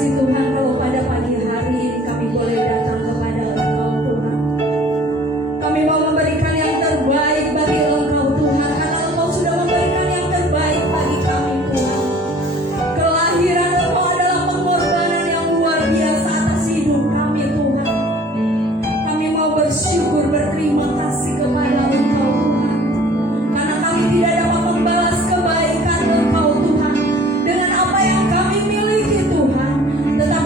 kasih Tuhan, kalau pada pagi hari ini kami boleh datang kepada Engkau Tuhan. Kami mau memberikan yang terbaik bagi Engkau Tuhan, karena Engkau sudah memberikan yang terbaik bagi kami Tuhan. Kelahiran Engkau adalah pengorbanan yang luar biasa atas hidup kami Tuhan. Kami mau bersyukur, berterima kasih kepada Engkau Tuhan, karena kami tidak dapat membalas kebaikan Engkau Tuhan dengan apa yang kami miliki Tuhan, tetapi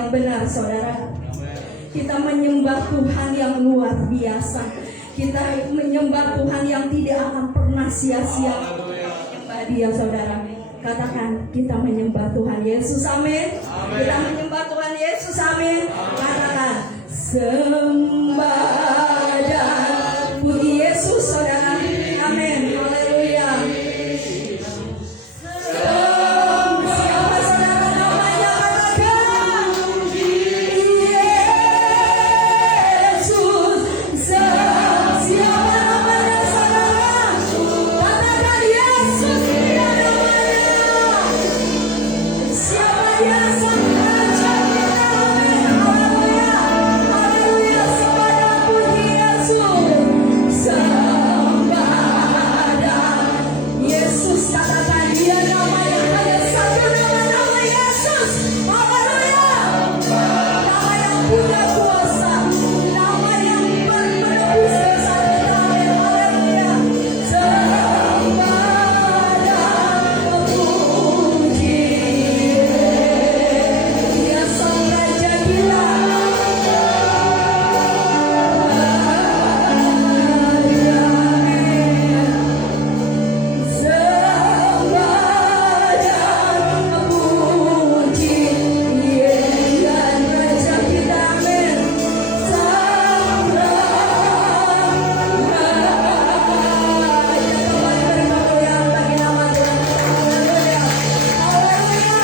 yang benar, saudara. Kita menyembah Tuhan yang luar biasa. Kita menyembah Tuhan yang tidak akan pernah sia-sia. Menyembah Dia, saudara. Katakan, kita menyembah Tuhan Yesus, amin. Kita menyembah Tuhan Yesus, amin. Katakan, sembah dan puji Yesus, saudara. Amin. Haleluya. Siapa saudara namanya? Katakan Yesus. Siapa namanya, saudara? Katakan Yesus, dia namanya. Siapa dia? Sang Raja kita, amin. Haleluya. Haleluya. Sembah dan puji Yesus. Sembah dan Yesus. Katakan dia nama yang hanya satu, nama Yesus. Haleluya. Nama yang punya kuasa, nama yang menebus dosa kita. Haleluya. Sembah dan puji Dia, Sang Raja kita. Sembah dan puji Dia, Raja kita, amin. Sang Raja kembali beri kemuliaan bagi nama Tuhan. Haleluya.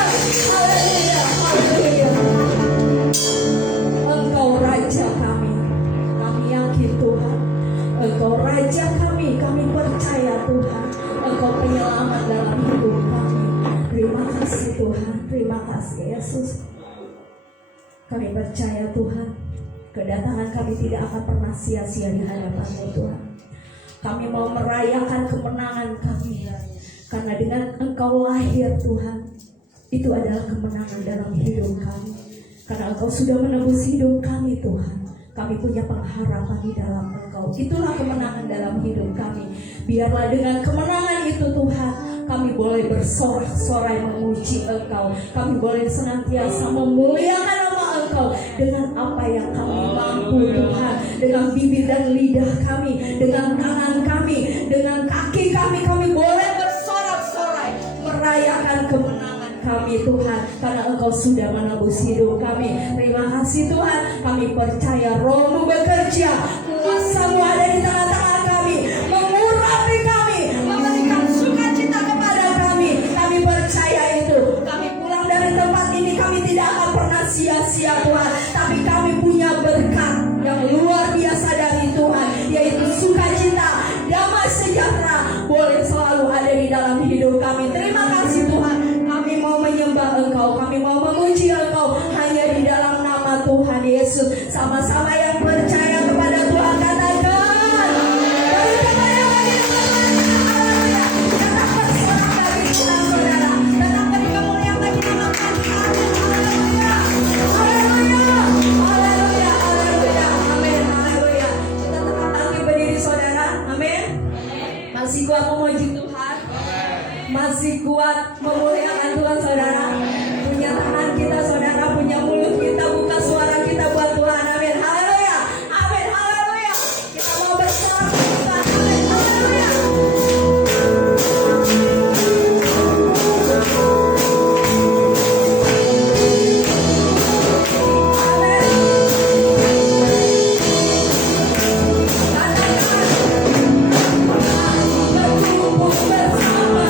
Haleluya. Haleluya. Engkau Raja kami. Kami yakin Tuhan, Engkau Raja kami. Kami percaya Tuhan, Engkau penyelamat dalam hidup kami. Terima kasih Tuhan. Terima kasih Yesus. Kami percaya Tuhan, kedatangan kami tidak akan pernah sia-sia di hadapan-Mu Tuhan. Kami mau merayakan kemenangan kami, karena dengan Engkau lahir Tuhan, itu adalah kemenangan dalam hidup kami. Karena Engkau sudah menebus hidup kami Tuhan. Kami punya pengharapan di dalam Engkau. Itulah kemenangan dalam hidup kami. Biarlah dengan kemenangan itu Tuhan, kami boleh bersorak-sorai memuji Engkau. Kami boleh senantiasa memuliakan nama Engkau dengan apa yang kami mampu Tuhan. Dengan bibir dan lidah kami, dengan tangan kami, dengan kaki kami, kami boleh bersorak-sorai merayakan kemenangan kami Tuhan, karena Engkau sudah menebus hidup kami. Terima kasih Tuhan. Kami percaya Roh-Mu bekerja, kuasa-Mu ada di tengah-tengah kami, mengurapi kami, memberikan sukacita kepada kami. Kami percaya itu. Kami pulang dari tempat ini, kami tidak akan pernah sia-sia Tuhan, tapi kami punya berkat yang luar biasa dari Tuhan, yaitu sukacita, damai sejahtera boleh selalu ada di dalam hidup kami. Terima kasih Tuhan. Kami mau menyembah Engkau, kami mau memuji Engkau hanya di dalam nama Tuhan Yesus. Sama-sama yang percaya kepada Tuhan katakan, beri kemuliaan bagi nama Tuhan. Haleluya. Tetap bersorak bagi Tuhan saudara. Tetap beri kemuliaan bagi nama Tuhan. Haleluya. Haleluya. Haleluya. Haleluya. Amin. Haleluya. Kita tetap bangkit berdiri saudara. Amin. Masih kuat memuji Tuhan. Masih kuat memuliakan Tuhan saudara. Punya tangan kita saudara, punya mulut kita, buka suara kita buat Tuhan. Amin. Haleluya. Amin. Haleluya. Kita mau bersorak Tuhan. Amin. Haleluya. Berkumpul bersama,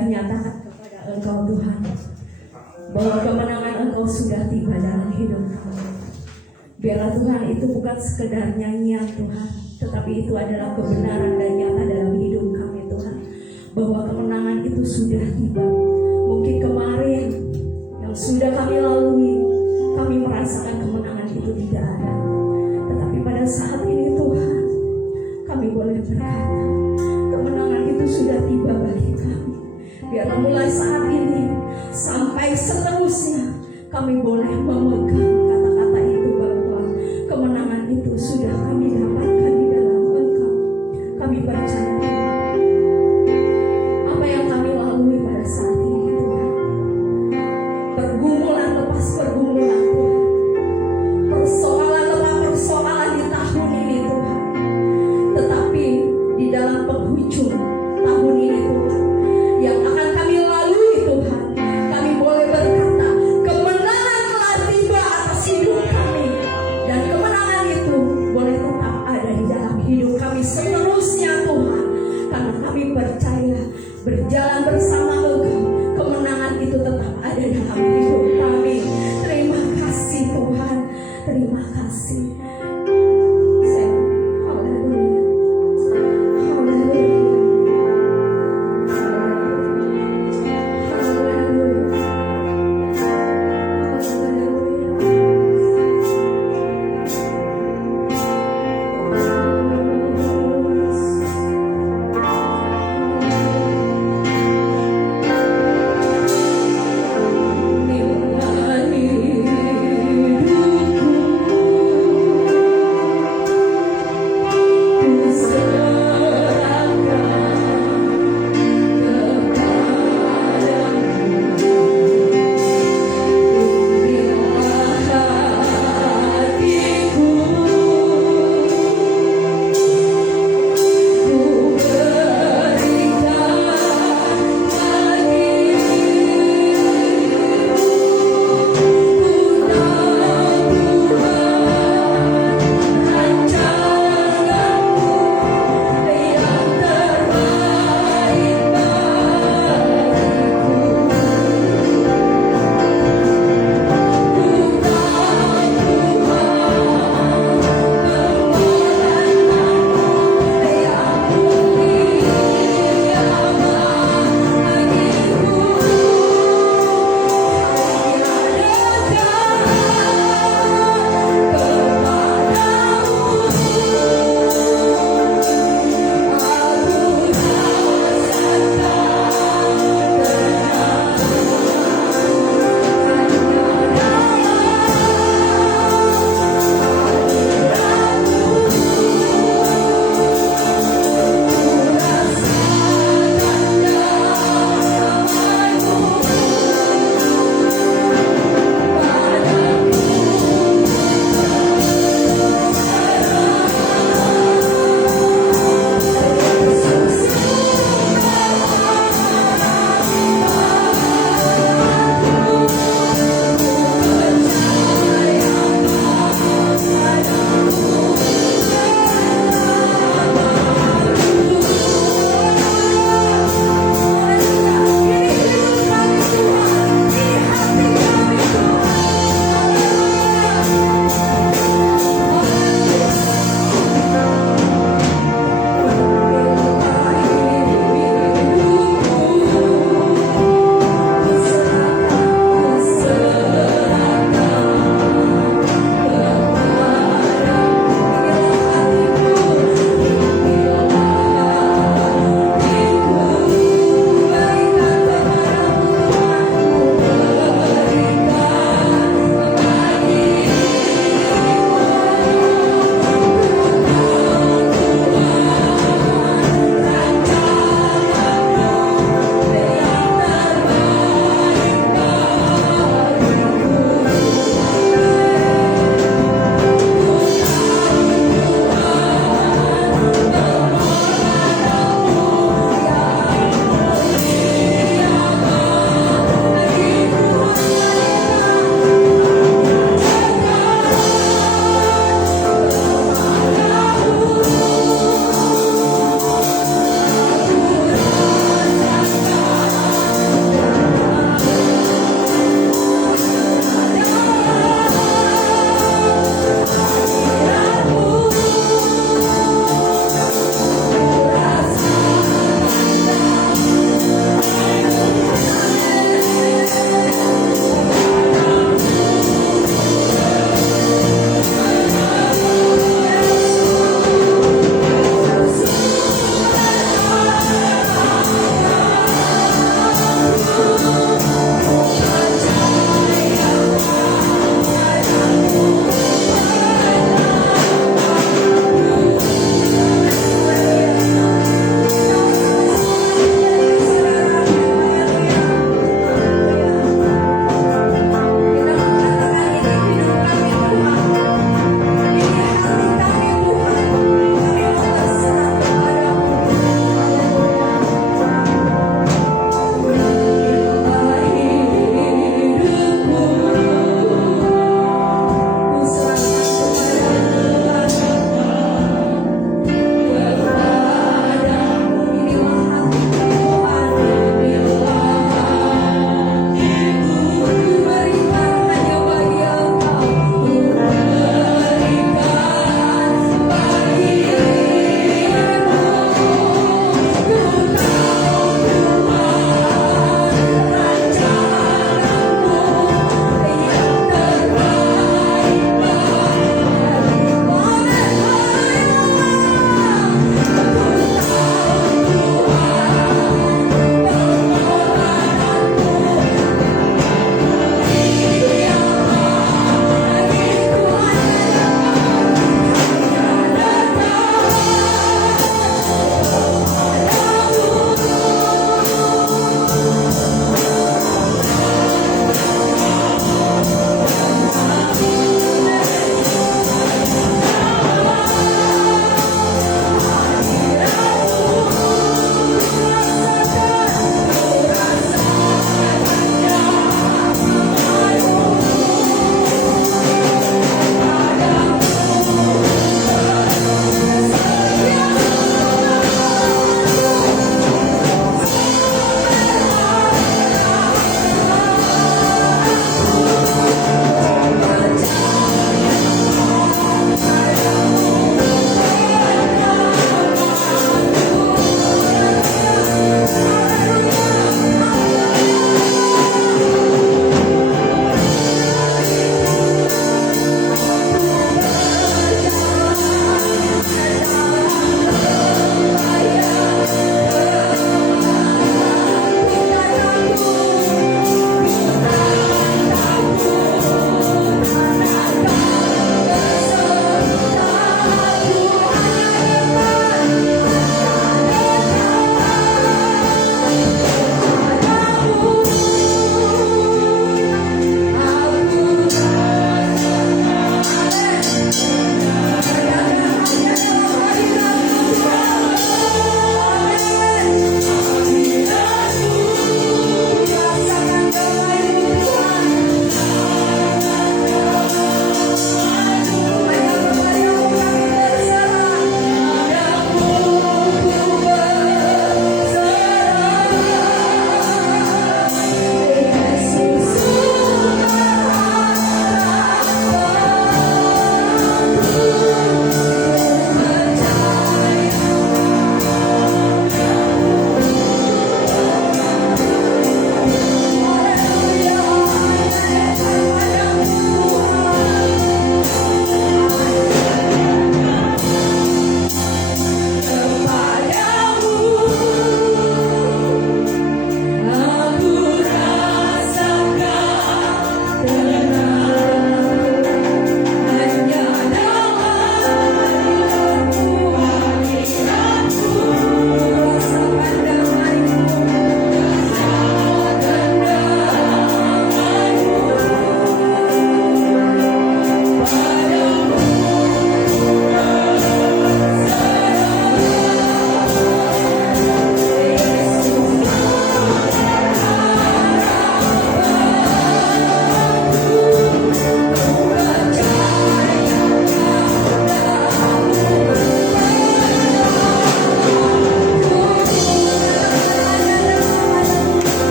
sudah nyatakan kepada Engkau Tuhan bahwa kemenangan Engkau sudah tiba dalam hidup kami. Biarlah Tuhan itu bukan sekedar nyanyian Tuhan, tetapi itu adalah kebenaran dan nyata dalam hidup kami Tuhan, bahwa kemenangan itu sudah tiba. Mungkin kemarin yang sudah kami lalui, kami merasakan kemenangan itu tidak ada, tetapi pada saat ini Tuhan, kami boleh berkata kemenangan itu sudah tiba bagi kami. Biarlah mulai saat ini sampai seterusnya kami boleh memegang kata-kata itu, bahwa kemenangan itu sudah kami dapatkan di dalam Engkau. Kami percaya Tuhan, apa yang kami lalui pada saat ini Tuhan, pergumulan lepas pergumulan Tuhan, persoalan lepas persoalan di tahun ini Tuhan, tetapi di dalam penghujung tahun ini Tuhan, yang akan kami lalui Tuhan, kami boleh berkata kemenangan telah tiba atas hidup kami, dan kemenangan itu boleh tetap ada di dalam hidup kami seterusnya Tuhan.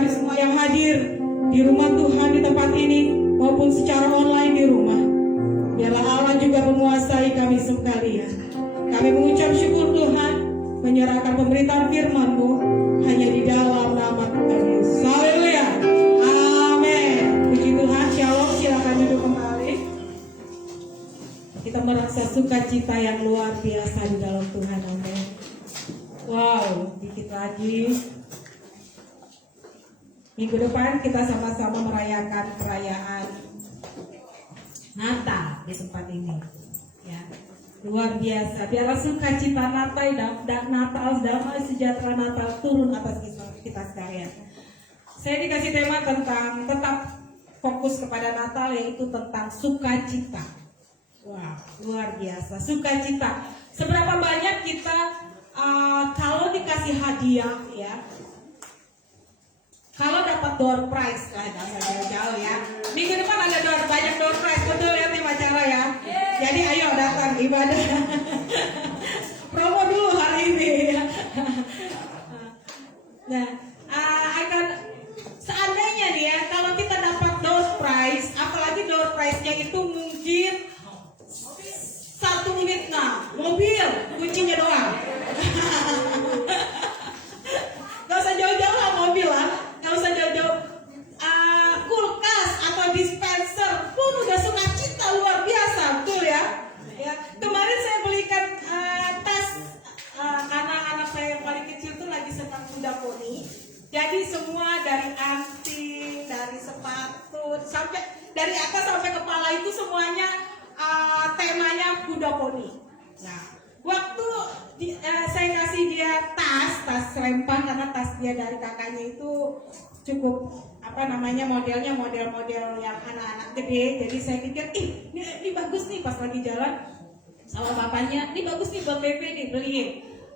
kami semua yang hadir di rumah Tuhan di tempat ini maupun secara online di rumah. Biarlah Allah juga menguasai kami sekalian. Kami mengucap syukur Tuhan, menyerahkan pemberitaan firman-Mu hanya di dalam nama Tuhan Yesus. Haleluya. Amin. Puji Tuhan. Shalom. Silakan duduk kembali. Kita merasa sukacita yang luar biasa di dalam Tuhan. Amin. Wow, dikit lagi. Minggu depan kita sama-sama merayakan perayaan Natal di tempat ini. Ya, luar biasa. Biarlah sukacita Natal dan Natal, damai sejahtera Natal turun atas kita sekalian. Saya dikasih tema tentang tetap fokus kepada Natal, yaitu tentang sukacita. Wah, luar biasa. Sukacita. Seberapa banyak kita kalau dikasih hadiah, ya, kalau dapat door prize, jangan jauh-jauh ya. Minggu depan ada banyak door prize, betul ya tim acara ya. Jadi ayo datang ibadah. Promo dulu hari ini. Nah, akan seandainya nih ya, kalau kita dapat door prize, apalagi door prize-nya itu mungkin 1 unit, nah mobil, kuncinya doang. Gak usah jauh-jauh lah mobil lah. Gak usah jauh-jauh kulkas atau dispenser pun udah sukacita luar biasa, betul ya? Ya, kemarin saya belikan tas anak-anak saya yang paling kecil tuh lagi senang kuda poni. Jadi semua dari anting, dari sepatu, sampai dari atas sampai kepala itu semuanya temanya kuda poni. Nah, waktu saya kasih dia tas rempang, karena tas dia dari kakaknya itu cukup modelnya model yang anak-anak gede. Jadi saya pikir ini bagus nih, pas lagi jalan sama bapaknya, ini bagus nih buat Bebe nih, beliin.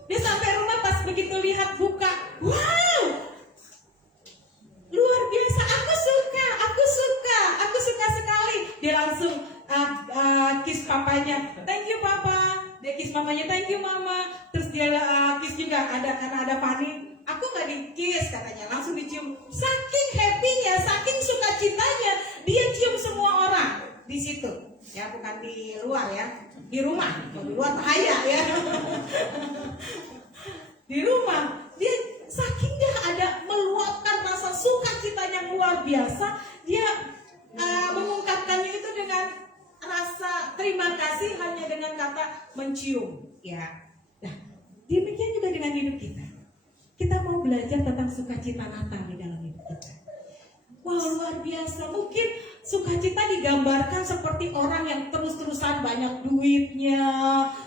Dia sampai rumah pas begitu lihat buka, wow, luar biasa, aku suka sekali. Dia langsung kiss papanya, thank you papa. Dia kiss mamanya, thank you mama. Terus dia kiss juga, karena ada Fani. Aku gak di kiss katanya, langsung dicium. Saking happy-nya, saking sukacitanya, dia cium semua orang di situ. Ya, bukan di luar ya, di rumah. Di luar bahaya ya. Di rumah, dia saking dia ada meluapkan rasa sukacita yang luar biasa. Dia mengungkapkannya itu dengan rasa terima kasih hanya dengan kata mencium. Ya, nah demikian juga dengan hidup kita. Kita mau belajar tentang sukacita Natal di dalam hidup kita. Wah, luar biasa. Mungkin sukacita digambarkan seperti orang yang terus-terusan banyak duitnya,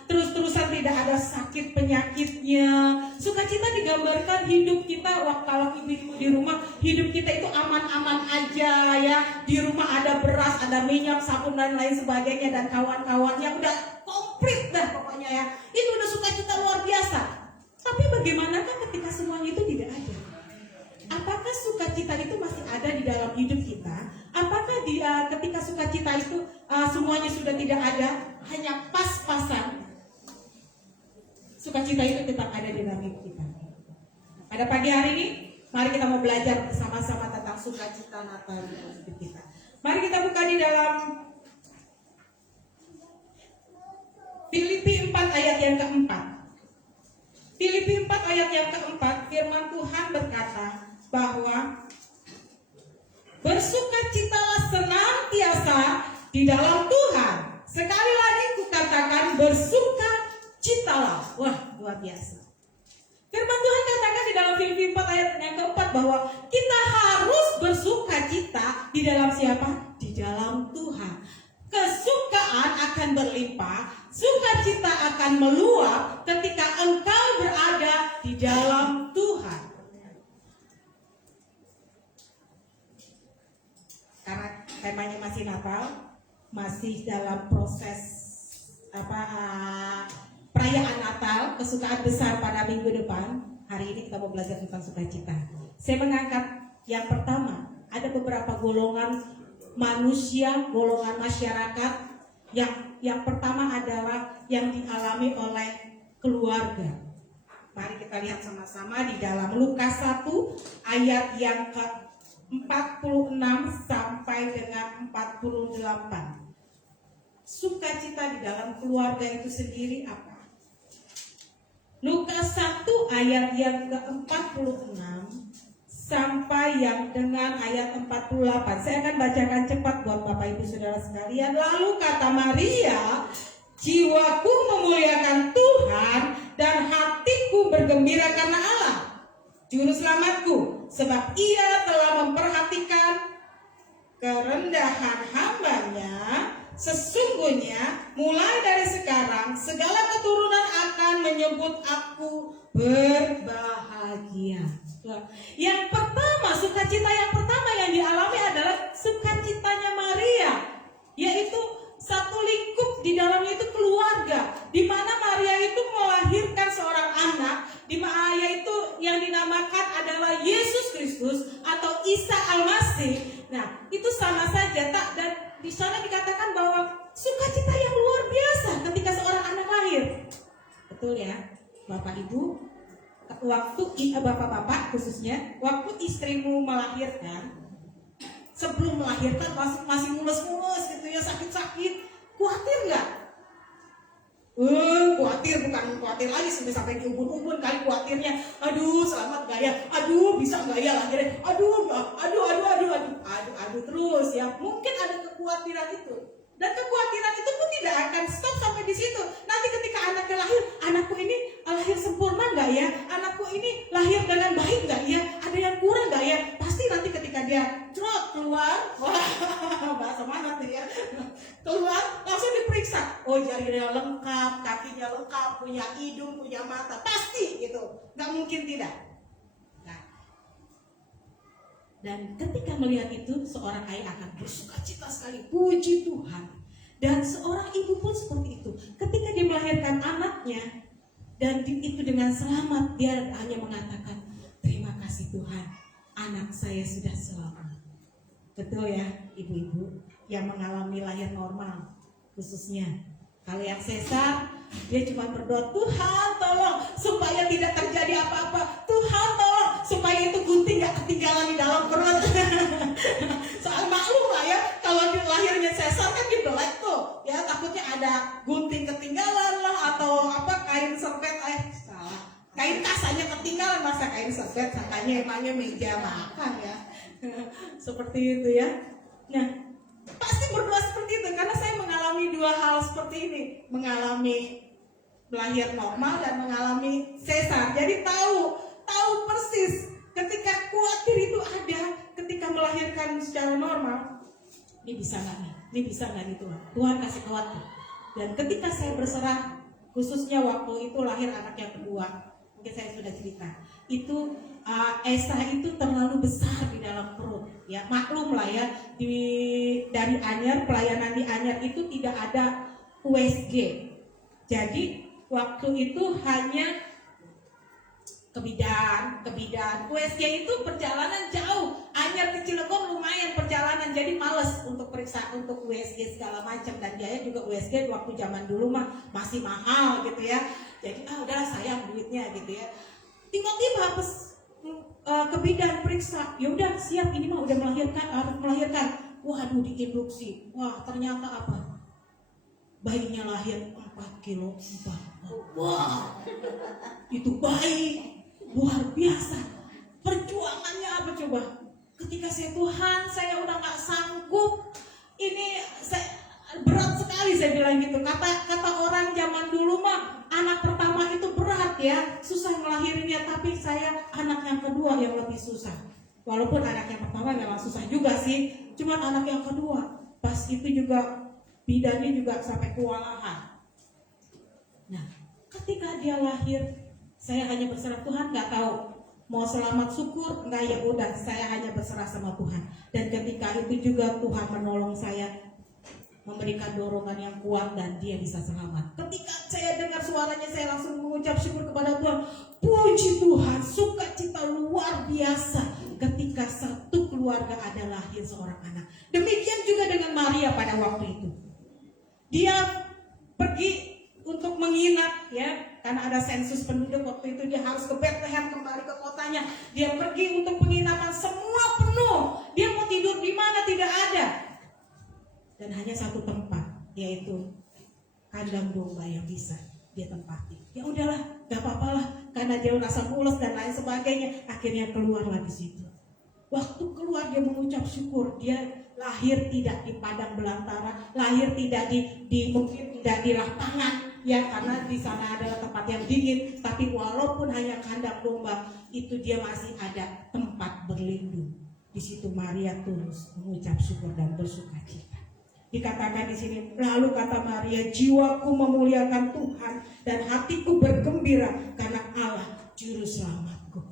terus-terusan tidak ada sakit penyakitnya. Sukacita digambarkan hidup kita, kalau ibu-ibu di rumah, hidup kita itu aman-aman aja ya. Di rumah ada beras, ada minyak, sabun dan lain sebagainya, dan kawan-kawannya udah komplit dah pokoknya ya. Itu udah sukacita luar biasa. Tapi bagaimanakah ketika semuanya itu tidak ada? Apakah sukacita itu masih ada di dalam hidup kita? Apakah ketika sukacita itu semuanya sudah tidak ada, hanya pas-pasan? Sukacita itu tetap ada di dalam hidup kita. Pada pagi hari ini, mari kita mau belajar bersama-sama tentang sukacita Natal di dalam hidup kita. Mari kita buka di dalam Filipi 4 ayat yang keempat. Filipi 4 ayat yang keempat, firman Tuhan berkata bahwa bersukacitalah senantiasa di dalam Tuhan. Sekali lagi kukatakan bersukacitalah. Wah, luar biasa. Firman Tuhan katakan di dalam Filipi 4 ayat yang keempat bahwa kita harus bersukacita di dalam siapa? Di dalam Tuhan. Kesukaan akan berlimpah, sukacita akan meluap ketika engkau berada di dalam Tuhan. Karena temanya masih Natal, masih dalam proses perayaan Natal, kesukaan besar pada minggu depan. Hari ini kita mau belajar tentang sukacita. Saya mengangkat yang pertama, ada beberapa golongan manusia, golongan masyarakat yang pertama adalah yang dialami oleh keluarga. Mari kita lihat sama-sama di dalam Lukas 1 ayat yang ke-46 sampai dengan 48. Sukacita di dalam keluarga itu sendiri apa? Lukas 1 ayat yang ke-46 sampai yang dengan ayat 48. Saya akan bacakan cepat buat Bapak Ibu Saudara sekalian. Lalu kata Maria, jiwaku memuliakan Tuhan dan hatiku bergembira karena Allah, Juru Selamatku, sebab Ia telah memperhatikan kerendahan hamba-Nya. Sesungguhnya mulai dari sekarang segala keturunan akan menyebut aku berbahagia. Yang pertama, sukacita yang pertama yang dialami adalah sukacitanya Maria, yaitu satu lingkup di dalamnya itu keluarga, di mana Maria itu melahirkan seorang anak, di mana yaitu yang dinamakan adalah Yesus Kristus atau Isa Al-Masih. Nah, itu sama saja tak, dan di sana dikatakan bahwa sukacita yang luar biasa ketika seorang anak lahir. Betul ya, Bapak Ibu? Waktu bapak-bapak khususnya, waktu istrimu melahirkan, sebelum melahirkan masih mulus-mulus gitu ya, sakit-sakit, khawatir nggak? Khawatir, bukan khawatir lagi sampai diubun-ubun kali khawatirnya. Aduh, selamat nggak ya? Aduh, bisa nggak ya lahirnya? Aduh terus ya. Mungkin ada kekhawatiran itu. Dan kekhawatiran itu pun tidak akan stop sampai di situ. Nanti ketika anaknya lahir, anakku ini lahir sempurna nggak ya? Anakku ini lahir dengan baik nggak ya? Ada yang kurang nggak ya? Pasti nanti ketika dia keluar, wah, bahasa mana tuh ya? Keluar, langsung diperiksa. Oh, jarinya lengkap, kakinya lengkap, punya hidung, punya mata, pasti gitu. Nggak mungkin tidak. Nah, dan ketika melihat itu, seorang ayah akan bersukacita sekali, puji Tuhan. Dan seorang ibu pun seperti itu. Ketika dia melahirkan anaknya, dan itu dengan selamat, dia hanya mengatakan, terima kasih Tuhan, anak saya sudah selamat. Betul ya, ibu-ibu yang mengalami lahir normal, khususnya. Kalau yang sesar, dia cuma berdoa, Tuhan tolong supaya tidak terjadi apa-apa. Tuhan tolong supaya itu gunting gak ketinggalan di dalam perut. Soal maklum lah ya, kalau lahirnya sesar kan dibelek tuh, ya takutnya ada gunting ketinggalan lah, atau apa, kain serbet, salah, kain kasanya ketinggalan, masa kain serbet, sangkanya emangnya meja makan ya. Seperti itu ya. Nah, pasti berdoa seperti itu karena saya mengalami dua hal seperti ini, mengalami lahir normal dan mengalami sesar. Jadi tahu persis ketika khawatir itu ada ketika melahirkan secara normal. Ini bisa nggak nih? Ini bisa nggak nih Tuhan? Tuhan kasih khawatir. Dan ketika saya berserah, khususnya waktu itu lahir anak yang kedua, mungkin saya sudah cerita, itu Esa itu terlalu besar di dalam perut. Ya maklum lah ya, dari Anyar, pelayanan di Anyar itu tidak ada USG. Jadi waktu itu hanya kebidan. USG itu perjalanan jauh. Anyar ke Cilegon lumayan perjalanan, jadi males untuk periksa untuk USG segala macam, dan biaya juga USG waktu zaman dulu mah masih mahal gitu ya. Jadi udahlah sayang duitnya gitu ya. Tiba-tiba kebidan periksa, ya udah siap, ini mah udah harus melahirkan. Waduh, diinduksi. Wah, ternyata apa? Bayinya lahir 4 kilo 4. Wah, itu bayi luar biasa. Perjuangannya apa coba? Ketika Tuhan, saya udah nggak sanggup. Ini berat sekali, saya bilang gitu. Kata orang zaman dulu mah, anak pertama itu berat ya, susah ngelahirinnya, tapi saya anak yang kedua yang lebih susah. Walaupun anak yang pertama memang susah juga sih, cuman anak yang kedua pas itu juga bidannya juga sampai kewalahan. Nah, ketika dia lahir, saya hanya berserah, Tuhan nggak tahu mau selamat syukur enggak, ya udah saya hanya berserah sama Tuhan. Dan ketika itu juga Tuhan menolong saya, memberikan dorongan yang kuat, dan dia bisa selamat. Ketika saya dengar suaranya, saya langsung mengucap syukur kepada Tuhan. Puji Tuhan, sukacita luar biasa ketika satu keluarga ada lahir seorang anak. Demikian juga dengan Maria pada waktu itu. Dia pergi untuk menginap ya, karena ada sensus penduduk waktu itu, dia harus ke Bethlehem, kembali ke kotanya. Dia pergi untuk penginapan, semua penuh. Dia mau tidur di mana tidak ada. Dan hanya satu tempat, yaitu kandang domba yang bisa dia tempati. Ya udahlah, gak apa-apalah, karena dia rasa mules dan lain sebagainya. Akhirnya keluarlah di situ. Waktu keluar dia mengucap syukur. Dia lahir tidak di padang belantara, lahir tidak di mungkin tidak di lapangan, ya, karena di sana adalah tempat yang dingin. Tapi walaupun hanya kandang domba, itu dia masih ada tempat berlindung. Di situ Maria terus mengucap syukur dan bersukacita. Dikatakan di sini, lalu kata Maria, jiwaku memuliakan Tuhan dan hatiku bergembira karena Allah juru selamatku.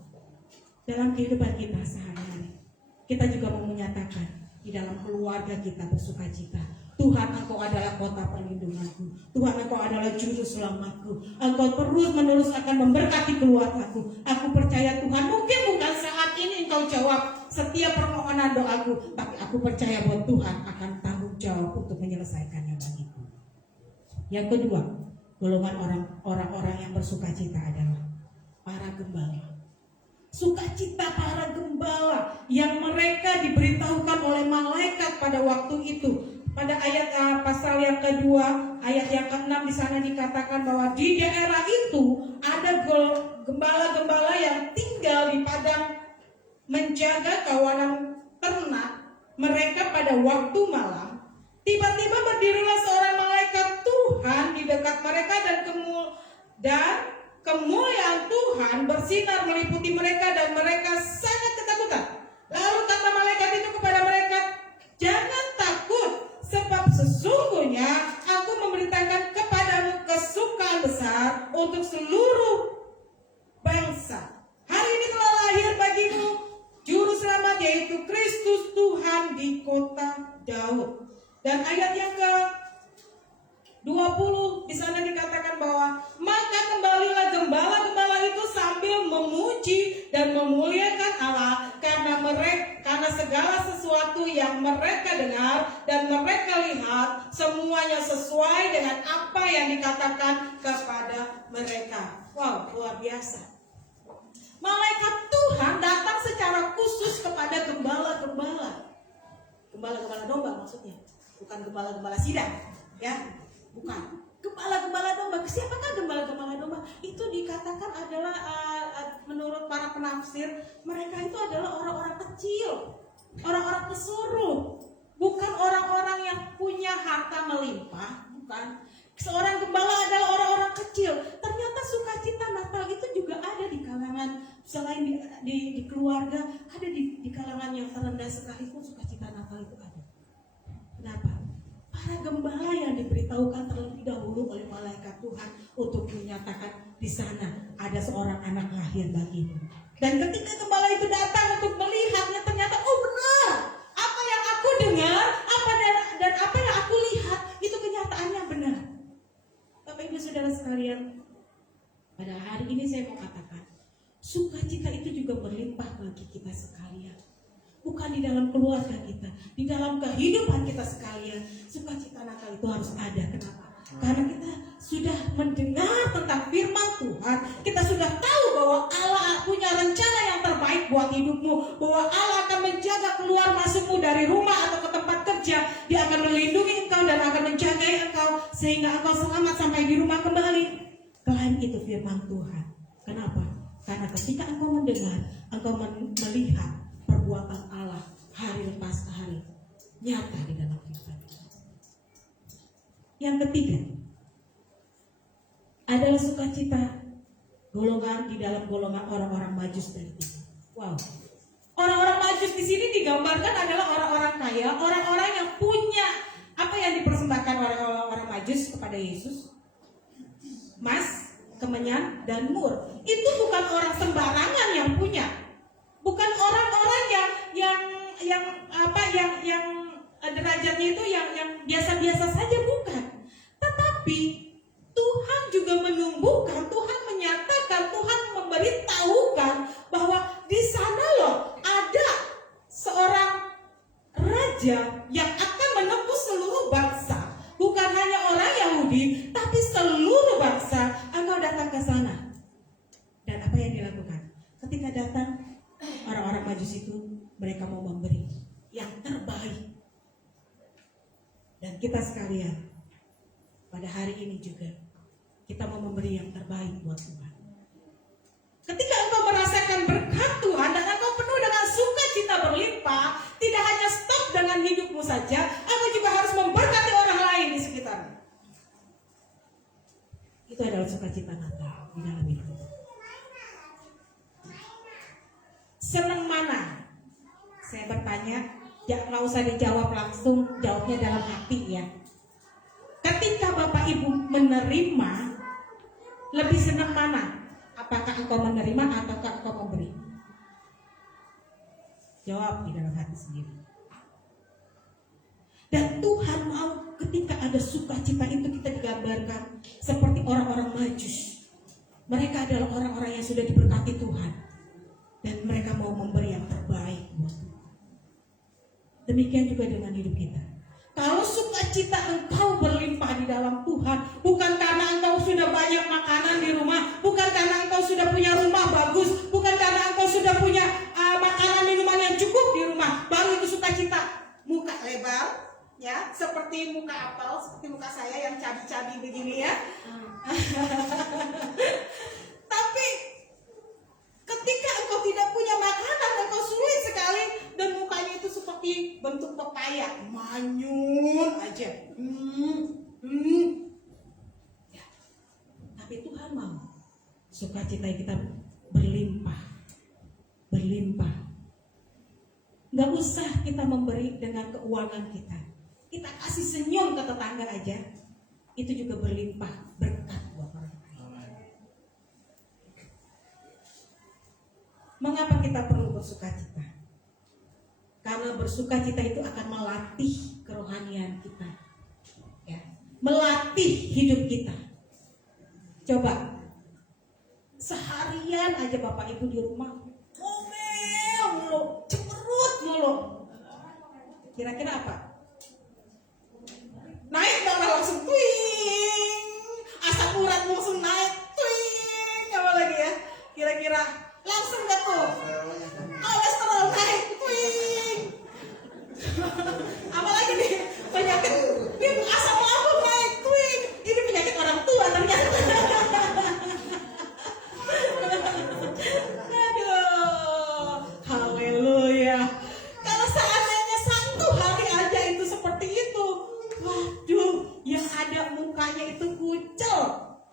Dalam kehidupan kita sehari-hari, kita juga mau menyatakan di dalam keluarga kita bersukacita. Tuhan, Engkau adalah kota perlindunganku. Tuhan, Engkau adalah juru selamatku. Engkau terus menerus akan memberkati keluargaku. Aku percaya Tuhan, mungkin bukan saat ini Engkau jawab setiap permohonan doaku, tapi aku percaya bahwa Tuhan akan tanggung jawab untuk menyelesaikannya bagiku. Yang kedua, golongan orang-orang yang bersukacita adalah para gembala. Sukacita para gembala yang mereka diberitahukan oleh malaikat pada waktu itu. Pada ayat pasal yang kedua, ayat yang ke-6 di sana dikatakan bahwa di daerah itu ada gembala-gembala yang tinggal di padang menjaga kawanan ternak mereka pada waktu malam. Tiba-tiba berdirilah seorang malaikat Tuhan di dekat mereka dan kemuliaan Tuhan bersinar meliputi mereka dan mereka sangat ketakutan. Lalu kata malaikat itu kepada mereka, jangan takut, sebab sesungguhnya aku memberitakan kepadamu kesukaan besar untuk seluruh bangsa. Hari ini telah lahir bagimu juru selamat, yaitu Kristus Tuhan di kota Daud. Dan ayat yang ke-20 di sana dikatakan bahwa maka kembalilah gembala-gembala itu sambil memuji dan memuliakan Allah karena segala sesuatu yang mereka dengar dan mereka lihat semuanya sesuai dengan apa yang dikatakan kepada mereka. Wow, luar biasa. Malaikat Tuhan datang secara khusus kepada gembala-gembala. Gembala-gembala domba maksudnya, bukan gembala-gembala sidang, ya. Bukan. Gembala-gembala domba. Siapakah gembala-gembala domba? Itu dikatakan adalah menurut para penafsir, mereka itu adalah orang-orang kecil, orang-orang pesuruh, bukan orang-orang yang punya harta melimpah, bukan. Seorang gembala adalah orang-orang kecil. Ternyata sukacita Natal itu juga ada di kalangan, selain di keluarga, ada di kalangan yang terendah sekalipun sukacita Natal itu ada. Kenapa? Para gembala yang diberitahukan terlebih dahulu oleh malaikat Tuhan untuk menyatakan di sana ada seorang anak lahir bagimu. Dan ketika gembala itu datang untuk melihatnya, ternyata oh benar, apa yang aku dengar, dan apa yang aku lihat itu kenyataannya benar. Bapak Ibu Saudara sekalian, pada hari ini saya mau katakan, sukacita itu juga berlimpah bagi kita sekalian. Bukan di dalam keluarga kita, di dalam kehidupan kita sekalian. Sukacita Natal itu harus ada. Kenapa? Karena kita sudah mendengar tentang firman Tuhan. Kita sudah tahu bahwa Allah punya rencana yang terbaik buat hidupmu, bahwa Allah akan menjaga keluar masukmu dari rumah atau ke tempat kerja. Dia akan melindungi engkau dan akan menjaga engkau sehingga engkau selamat sampai di rumah kembali. Klaim itu firman Tuhan. Kenapa? Karena ketika engkau mendengar, engkau melihat perbuatan Allah hari lepas hari nyata di dalam kehidupan kita. Yang ketiga adalah sukacita golongan di dalam golongan orang-orang Majus dari itu. Wow, orang-orang Majus di sini digambarkan adalah orang-orang kaya, orang-orang yang punya apa yang dipersembahkan oleh orang-orang Majus kepada Yesus: emas, kemenyan, dan mur. Itu bukan orang sembarangan yang punya. Bukan orang-orang yang derajatnya itu yang biasa-biasa saja, bukan. Tetapi Tuhan juga menumbuhkan, Tuhan menyatakan, Tuhan memberitahukan bahwa di sana loh ada seorang raja yang akan menebus seluruh bangsa. Bukan hanya orang Yahudi, tapi seluruh bangsa. Engkau datang ke sana mereka mau memberi yang terbaik. Dan kita sekalian, pada hari ini juga, kita mau memberi yang terbaik buat Tuhan. Ketika engkau merasakan berkat Tuhan dan engkau penuh dengan sukacita berlimpah, tidak hanya stop dengan hidupmu saja, engkau juga harus memberkati orang lain di sekitarmu. Itu adalah sukacita Natal di dalam hidup. Senang mana? Saya bertanya, nggak usah dijawab langsung, jawabnya dalam hati ya. Ketika Bapak Ibu menerima, lebih senang mana? Apakah engkau menerima ataukah engkau memberi? Jawab di dalam hati sendiri. Dan Tuhan mau ketika ada sukacita itu kita digambarkan seperti orang-orang Majus. Mereka adalah orang-orang yang sudah diberkati Tuhan. Dan mereka mau memberi yang terbaik buat Tuhan. Demikian juga dengan hidup kita. Kalau sukacita engkau berlimpah di dalam Tuhan, bukan karena engkau sudah banyak makanan di rumah, bukan karena engkau sudah punya rumah bagus, bukan karena engkau sudah punya makanan minuman yang cukup di rumah, baru itu sukacita. Muka lebar, ya, seperti muka apel, seperti muka saya yang cabi-cabi begini ya. Tapi ketika engkau tidak punya makanan, engkau sulit sekali, dan mukanya itu seperti bentuk pepaya, manyun aja. Ya. Tapi Tuhan mau sukacita kita berlimpah, berlimpah. Gak usah kita memberi dengan keuangan kita. Kita kasih senyum ke tetangga aja, itu juga berlimpah berkat buat orang lain. Mengapa kita perlu bersukacita? Karena bersukacita itu akan melatih kerohanian kita, ya, melatih hidup kita. Coba seharian aja Bapak Ibu di rumah ngomel mulu, cemberut mulu, kira-kira apa? Naik darah langsung twing, asam urat langsung naik twing, apa lagi ya? Kira-kira langsung gak tuh? Kolesterol naik twing. Apalagi nih penyakit asam lambung naik twing. Ini penyakit orang tua ternyata. Aduh, haleluya. Kalau seandainya satu hari aja itu seperti itu, waduh, yang ada mukanya itu kucel,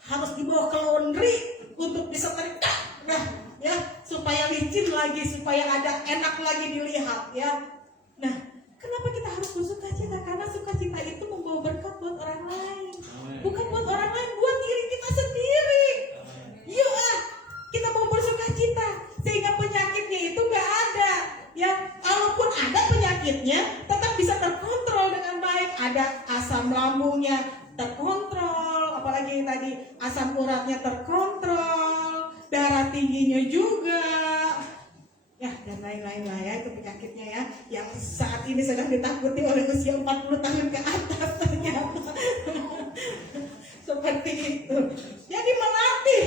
harus dibawa ke laundry untuk disetrika, nah, ya, supaya licin lagi, supaya ada enak lagi dilihat, ya. Nah, kenapa kita harus bersukacita? Karena sukacita itu membawa berkat buat orang lain, bukan buat orang lain, buat diri kita sendiri. Yuk, kita mau bersukacita sehingga penyakitnya itu nggak ada, ya. Kalaupun ada penyakitnya, tetap bisa terkontrol dengan baik. Ada asam lambungnya terkontrol, apalagi tadi asam uratnya terkontrol, darah tingginya juga, ya, dan lain-lain lah ya, itu penyakitnya ya, yang saat ini sedang ditakuti oleh usia 40 tahun ke atas ternyata. Seperti itu. Jadi melatih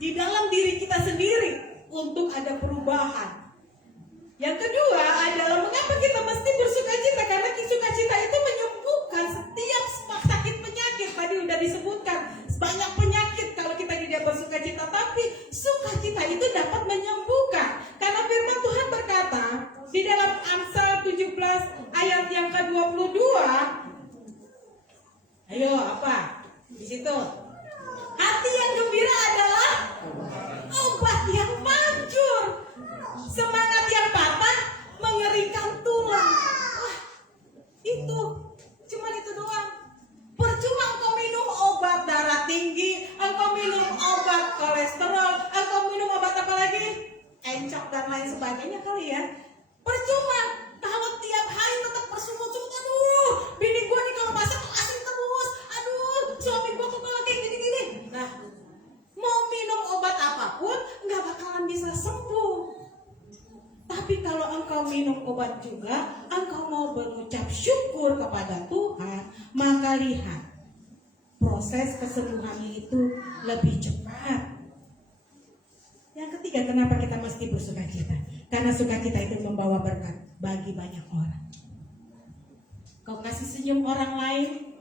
di dalam diri kita sendiri untuk ada perubahan. Yang kedua adalah mengapa kita mesti bersukacita? Karena sukacita itu menyembuhkan setiap sakit penyakit. Tadi udah disebutkan banyak penyakit kalau kita tidak bersukacita, tapi sukacita itu dapat menyembuhkan. Karena firman Tuhan berkata di dalam Amsal 17 ayat yang ke-22. Ayo, apa? Di situ. Hati yang gembira adalah obat yang manjur. Semangat yang patah mengerikan tulang. Wah, itu cuma itu doang. Percuma engkau minum obat darah tinggi, engkau minum obat kolesterol, engkau minum obat apa lagi? Encok dan lain sebagainya kali ya. Percuma kalau tiap hari tetap bersungut-sungut. Aduh, bini gue nih kalau masak asin terus. Aduh, suami gue kok kalau kayak gini-gini. Nah, mau minum obat apapun nggak bakalan bisa sembuh. Tapi kalau engkau minum obat juga, engkau mau mengucap syukur kepada Tuhan, maka lihat proses kesembuhannya itu lebih cepat. Yang ketiga, kenapa kita mesti bersukacita? Karena sukacita itu membawa berkat bagi banyak orang. Kau kasih senyum orang lain,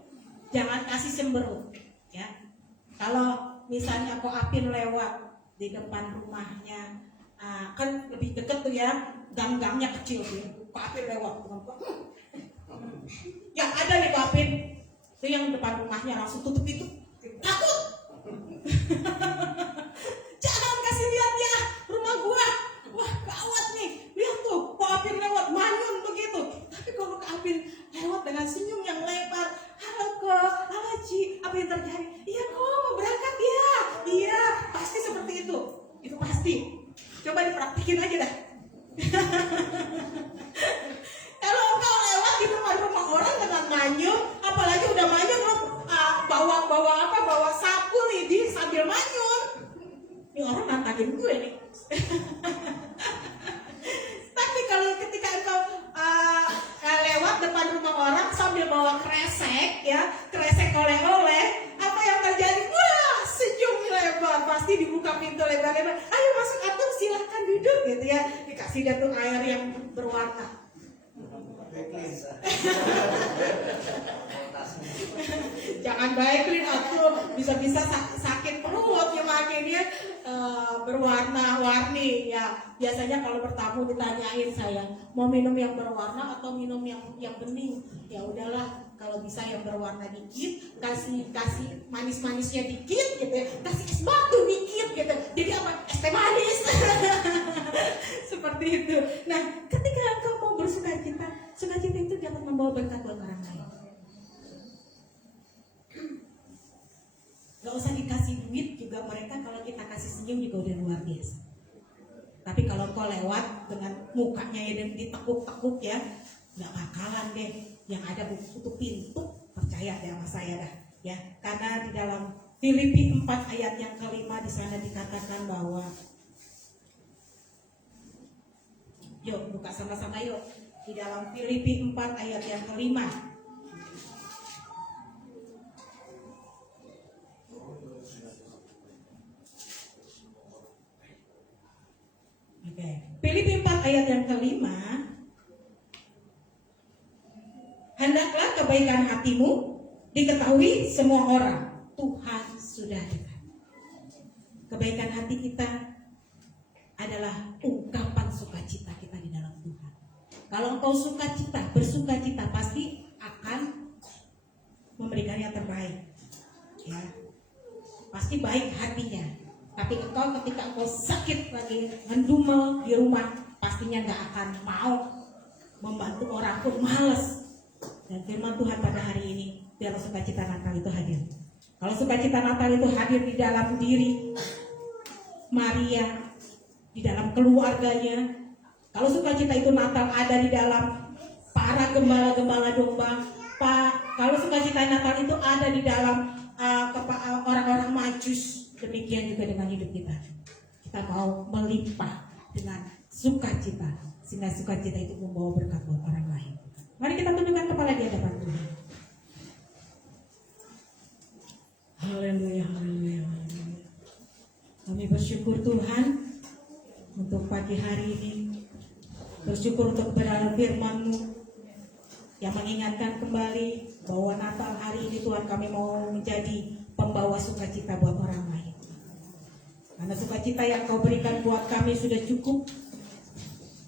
jangan kasih cemberut, ya. Kalau misalnya kau Apin lewat di depan rumahnya, kan lebih deket tuh ya, gang-gangnya kecil tuh, kau Apin lewat, yang ada nih kau Apin, itu yang depan rumahnya langsung tutup itu, takut. Jangan kasih lihat ya rumah gua, wah gawat nih, lihat tuh kau Apin lewat manyun begitu. Tapi kalau kau Apin lewat dengan senyum yang lebar, halo kok, halo Ci, apa yang terjadi? Iya kok mau berangkat ya, iya pasti seperti itu pasti. Coba dipraktikin aja dah. Kalau engkau lewat di rumah orang dengan manyun, apalagi udah manyun lo bawa sapu nih di sambil manyun, ini orang nantangin gue nih. Tapi kalau ketika engkau lewat depan rumah orang sambil bawa kresek, ya kresek oleh-oleh, apa yang terjadi? Wah, senyum lebar, pasti dibuka pintu lebar-lebar. Ayo masuk atur, silahkan duduk gitu ya. Dikasih dia tuh air yang berwarna. Jangan baiklin aku, bisa-bisa sakit perut ya makinnya berwarna-warni ya. Biasanya kalau bertamu ditanyain saya mau minum yang berwarna atau minum yang bening. Ya udahlah, kalau bisa yang berwarna dikit, kasih manis-manisnya dikit gitu ya, kasih es batu dikit gitu. Jadi apa? Es teh manis. Seperti itu. Nah, ketika engkau mau bersukacita, sukacita itu dapat membawa berkat buat orang lain. Gak usah dikasih duit juga, mereka kalau kita kasih senyum juga udah luar biasa. Tapi kalau kau lewat dengan mukanya yang ditekuk-tekuk ya, gak bakalan deh. Yang ada tutup pintu, percaya deh sama saya dah ya. Karena di dalam Filipi 4 ayat yang kelima di sana dikatakan bahwa, yuk buka sama-sama yuk. Di dalam Filipi 4 ayat yang kelima. Oke. Filipi 4 ayat yang kelima. Hendaklah kebaikan hatimu diketahui semua orang. Tuhan sudah dekat. Kebaikan hati kita adalah ungkapan sukacita kita di dalam Tuhan. Kalau engkau sukacita, bersukacita, pasti akan memberikan yang terbaik. Ya, pasti baik hatinya. Tapi engkau ketika engkau sakit lagi, mendumel di rumah, pastinya nggak akan mau membantu orang pun, males. Dan firman Tuhan pada hari ini, biar sukacita Natal itu hadir. Kalau sukacita Natal itu hadir di dalam diri Maria, di dalam keluarganya. Kalau sukacita itu Natal ada di dalam para gembala-gembala domba. Kalau sukacita Natal itu ada di dalam orang-orang Majus. Demikian juga dengan hidup kita. Kita mau melimpah dengan sukacita, sehingga sukacita itu membawa berkat buat orang lain. Mari kita tundukkan kepala di hadapan Tuhan. Haleluya, haleluya, haleluya. Kami bersyukur Tuhan untuk pagi hari ini. Bersyukur untuk kebenaran firman-Mu yang mengingatkan kembali bahwa Natal hari ini Tuhan kami mau menjadi pembawa sukacita buat orang lain. Karena sukacita yang Kau berikan buat kami sudah cukup.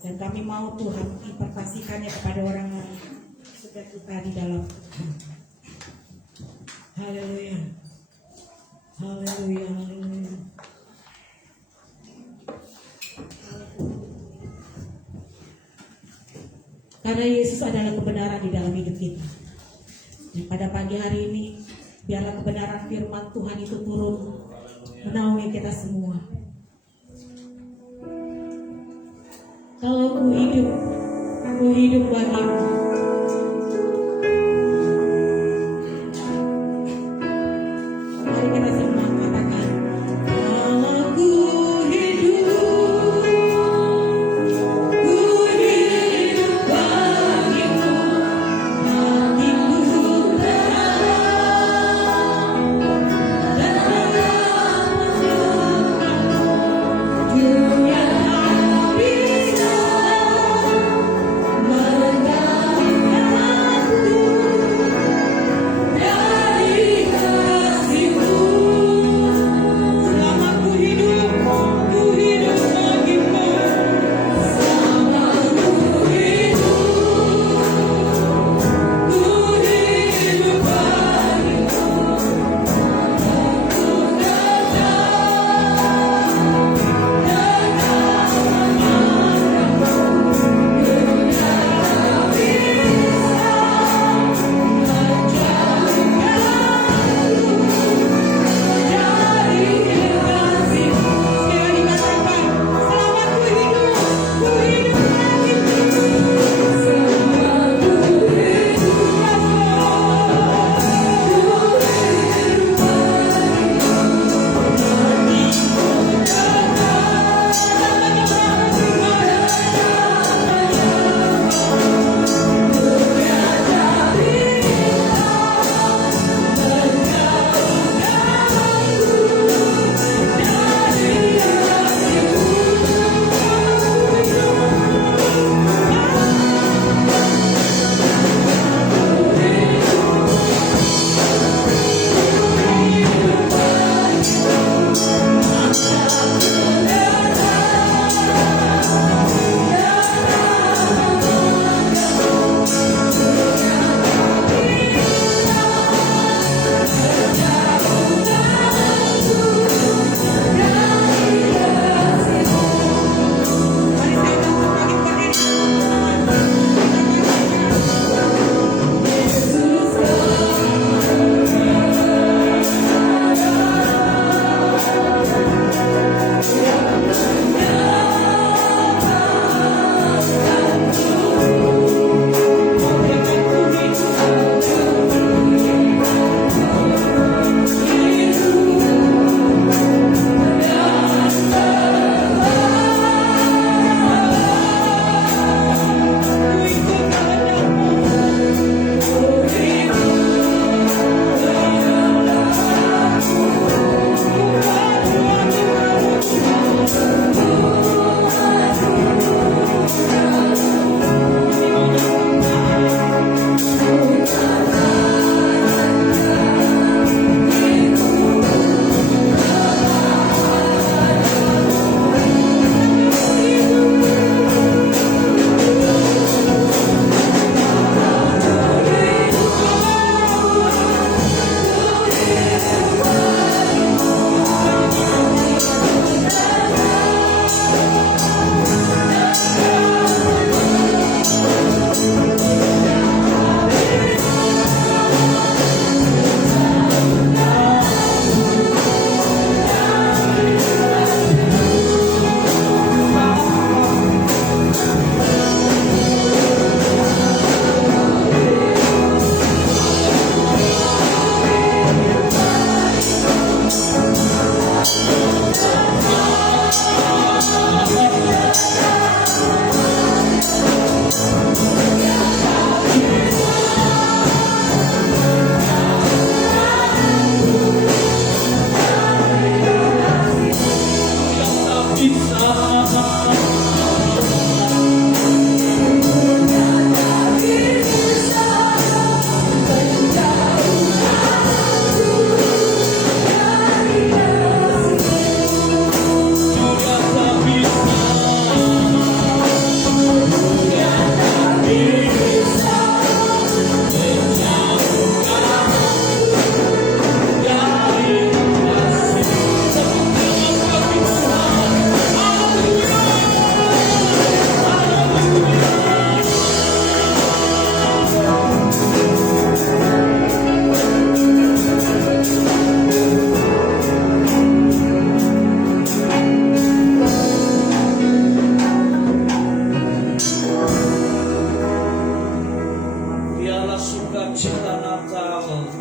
Dan kami mau Tuhan impartasikannya kepada orang lain. Sukacita di dalam Tuhan. Haleluya. Haleluya, haleluya. Karena Yesus adalah kebenaran di dalam hidup kita. Dan pada pagi hari ini, biarlah kebenaran firman Tuhan itu turun menaungi kita semua. Kalau ku hidup bagimu. Mari kita semua katakan, kalau ku hidup bagimu, hatiku terang dan terang. Dunia bisa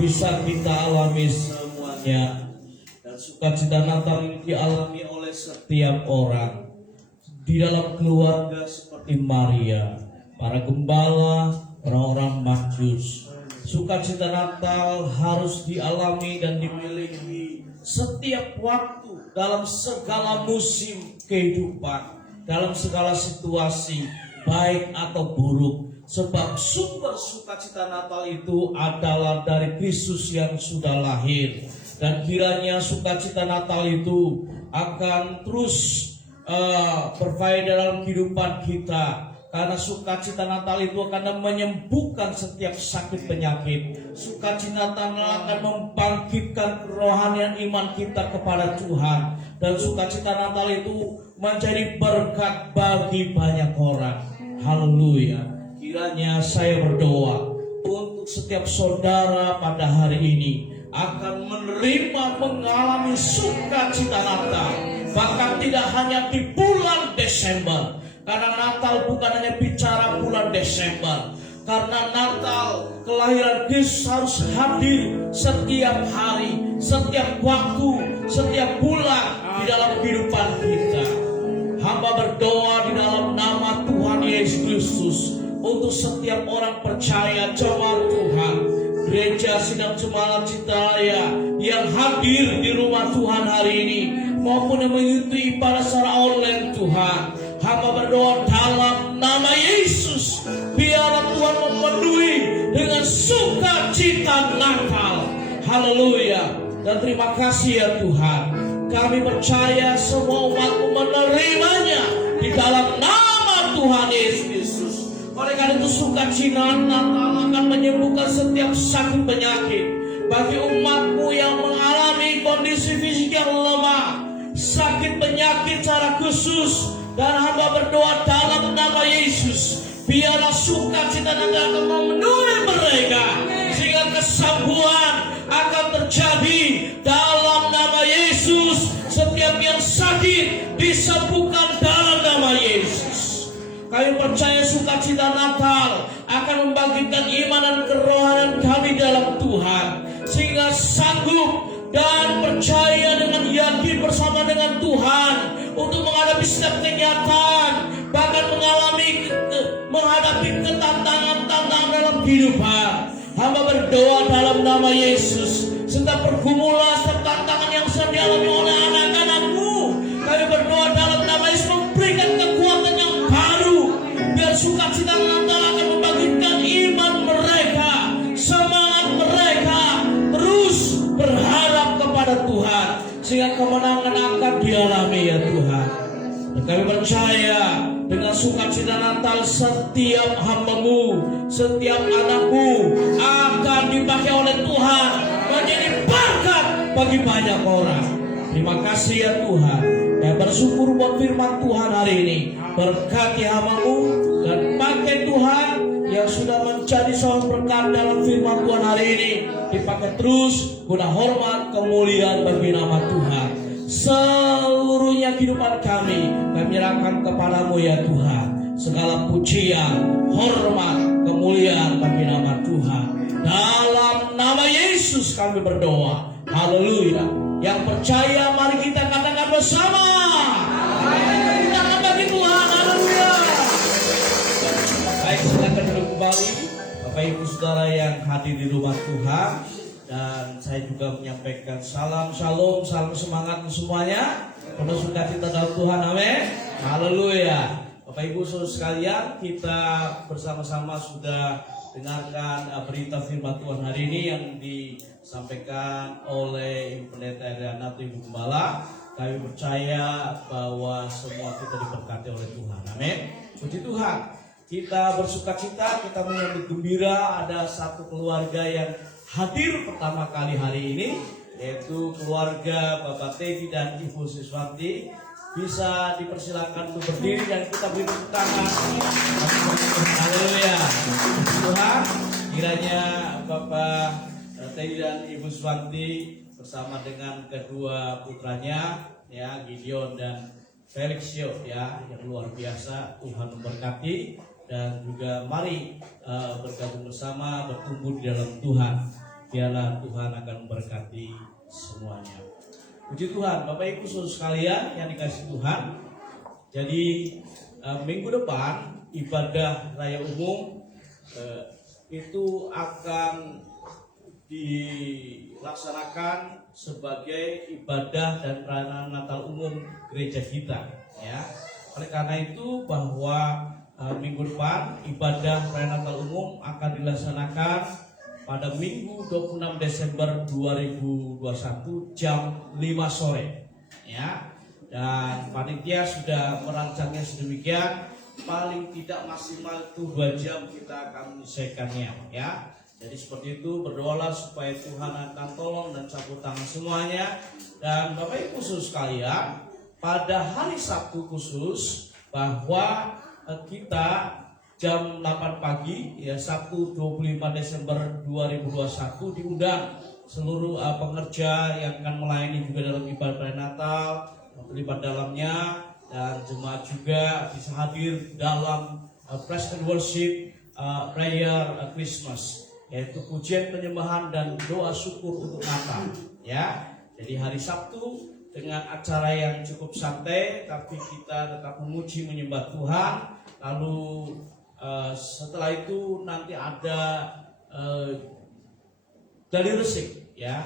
bisa kita alami semuanya. Dan sukacita Natal ini dialami oleh setiap orang di dalam keluarga seperti Maria, para gembala, orang-orang Majus. Sukacita Natal harus dialami dan dimiliki setiap waktu dalam segala musim kehidupan, dalam segala situasi baik atau buruk. Sebab sumber sukacita Natal itu adalah dari Kristus yang sudah lahir. Dan kiranya sukacita Natal itu akan terus berfaedah dalam kehidupan kita. Karena sukacita Natal itu akan menyembuhkan setiap sakit penyakit. Sukacita Natal akan membangkitkan kerohanian iman kita kepada Tuhan. Dan sukacita Natal itu menjadi berkat bagi banyak orang. Haleluya. Kiranya saya berdoa untuk setiap saudara pada hari ini akan menerima, mengalami sukacita Natal. Bahkan tidak hanya di bulan Desember, karena Natal bukan hanya bicara bulan Desember. Karena Natal, kelahiran Kristus harus hadir setiap hari, setiap waktu, setiap bulan di dalam kehidupan kita. Hamba berdoa di dalam nama Tuhan Yesus Kristus untuk setiap orang percaya jemaat Tuhan, gereja Sidang Jemaat Citraya yang hadir di rumah Tuhan hari ini maupun yang mengikuti ibadah secara online Tuhan. Hamba berdoa dalam nama Yesus, biarlah Tuhan memenuhi dengan sukacita Natal. Haleluya. Dan terima kasih ya Tuhan. Kami percaya semua umat-Mu menerimanya di dalam nama Tuhan Yesus Kristus. Oleh karena itu sukacita Natal akan menyembuhkan setiap sakit penyakit bagi umat-Mu yang mengalami kondisi fisik yang lemah, sakit penyakit secara khusus. Dan hamba berdoa dalam nama Yesus, biarlah sukacita Natal akan memenuhi mereka, sehingga kesembuhan akan terjadi dalam nama Yesus. Setiap yang sakit disembuhkan dalam nama Yesus. Kami percaya sukacita Natal akan membangkitkan iman dan kerohanian kami dalam Tuhan, sehingga sanggup dan percaya dengan yakin bersama dengan Tuhan untuk menghadapi setiap kenyataan, bahkan menghadapi ketantangan-tantangan dalam kehidupan. Hamba berdoa dalam nama Yesus, setiap pergumulan, setiap tantangan yang sedang dialami oleh anak-anak-Mu, kami berdoa dalam nama Yesus memberikan kekuatan yang baru, biar sukacita Natal akan membangkitkan iman mereka, semangat mereka terus berharap kepada Tuhan, sehingga kemenangan akan dialami ya Tuhan. Dan kami percaya dengan sukacita Natal setiap hamba-Mu, setiap anak-Mu akan dipakai oleh Tuhan menjadi berkat bagi banyak orang. Terima kasih ya Tuhan. Dan bersyukur buat firman Tuhan hari ini. Berkati hamba-Mu dan pakai Tuhan yang sudah menjadi seorang berkat dalam firman Tuhan hari ini, dipakai terus guna hormat kemuliaan bagi nama Tuhan. Seluruhnya kehidupan kami menyerahkan kepadamu ya Tuhan. Segala pujian, hormat, kemuliaan bagi nama Tuhan. Dalam nama Yesus kami berdoa. Haleluya. Yang percaya mari kita katakan bersama. Kita akan bagi Tuhan. Haleluya. Baik, silakan duduk kembali Bapak Ibu Saudara yang hadir di rumah Tuhan. Dan saya juga menyampaikan salam shalom, salam semangat semuanya. Penuh sukacita dalam Tuhan, amin. Haleluya. Bapak Ibu Saudara sekalian, kita bersama-sama sudah dengarkan berita firman Tuhan hari ini yang disampaikan oleh Ibu Pendeta Eriana atau Ibu Gembala. Kami percaya bahwa semua kita diberkati oleh Tuhan, amin. Puji Tuhan. Kita bersukacita, kita menyambut gembira ada satu keluarga yang hadir pertama kali hari ini, yaitu keluarga Bapak Teddy dan Ibu Siswanti. Bisa dipersilakan untuk berdiri dan kita beri tepuk tangan. Haleluya. Tuhan, kiranya Bapak Teddy dan Ibu Siswanti bersama dengan kedua putranya, ya Gideon dan Felixio, ya yang luar biasa. Tuhan memberkati dan juga mari bergabung bersama bertumbuh di dalam Tuhan. biarlah Tuhan akan memberkati semuanya. Puji Tuhan, Bapak Ibu Saudara sekalian yang dikasihi Tuhan. Jadi minggu depan ibadah raya umum itu akan dilaksanakan sebagai ibadah dan perayaan Natal umum gereja kita, ya. Oleh karena itu bahwa minggu depan ibadah perayaan Natal umum akan dilaksanakan pada Minggu 26 Desember 2021 jam 5 sore, ya. Dan panitia sudah merancangnya sedemikian, paling tidak maksimal itu 2 jam kita akan menyelesaikannya, ya. Jadi seperti itu, berdoalah supaya Tuhan akan tolong dan cabut tangan semuanya. Dan Bapak Ibu Saudara sekalian, pada hari Sabtu khusus bahwa kita jam 8 pagi ya, Sabtu 25 Desember 2021 diundang seluruh pengerja yang akan melayani juga dalam ibadah perayaan Natal, terlibat dalamnya, dan jemaat juga bisa hadir dalam praise and worship prayer Christmas, yaitu pujian penyembahan dan doa syukur untuk Natal, ya. Jadi hari Sabtu dengan acara yang cukup santai, tapi kita tetap memuji menyembah Tuhan. Lalu setelah itu nanti ada dari resik, ya,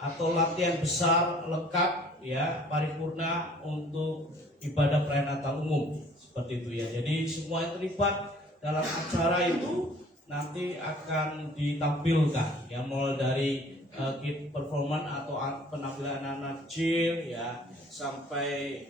atau latihan besar lengkap, ya, paripurna untuk ibadah perayaan Natal umum, seperti itu, ya. Jadi semua yang terlibat dalam acara itu nanti akan ditampilkan, ya, mulai dari kit performan atau penampilan anak-anak kecil, ya, sampai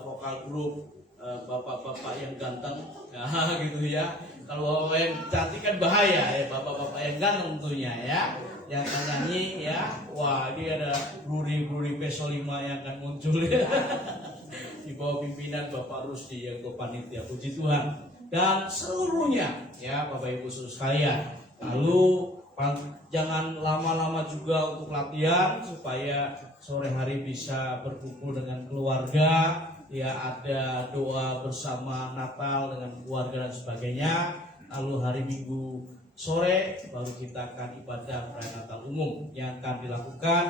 vokal grup bapak-bapak yang ganteng, nah, gitu, ya. Kalau bapak yang cantik kan bahaya, ya, bapak-bapak yang ganteng tentunya, ya, yang akan nyanyi, ya. Wah, ini ada Bluri Peso 5 yang akan muncul, ya. Di bawah pimpinan Bapak Rusdi yang panitia, puji Tuhan. Dan seluruhnya, ya, Bapak Ibu Saudara sekalian. Lalu jangan lama-lama juga untuk latihan, supaya sore hari bisa berkumpul dengan keluarga, ya, ada doa bersama Natal dengan keluarga dan sebagainya. Lalu hari Minggu sore baru kita akan ibadah perayaan Natal umum yang akan dilakukan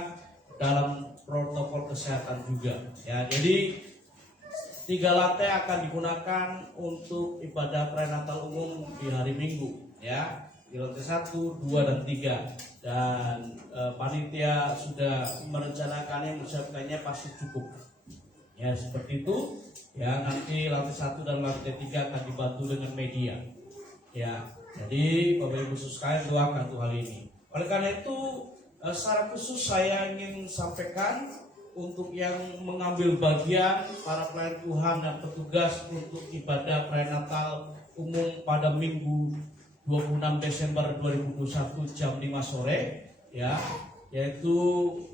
dalam protokol kesehatan juga, ya. Jadi 3 lantai akan digunakan untuk ibadah perayaan Natal umum di hari Minggu, ya, di lantai 1, 2, dan 3. Dan panitia sudah merencanakannya, mempersiapkannya pasti cukup, ya, seperti itu, ya. Nanti lantai 1 dan lantai 3 akan dibantu dengan media, ya. Jadi Bapak Ibu sekalian, doakan untuk hal ini. Oleh karena itu secara khusus saya ingin sampaikan untuk yang mengambil bagian, para pelayan Tuhan dan petugas untuk ibadah perayaan Natal umum pada Minggu 26 Desember 2021 jam 5 sore, ya, yaitu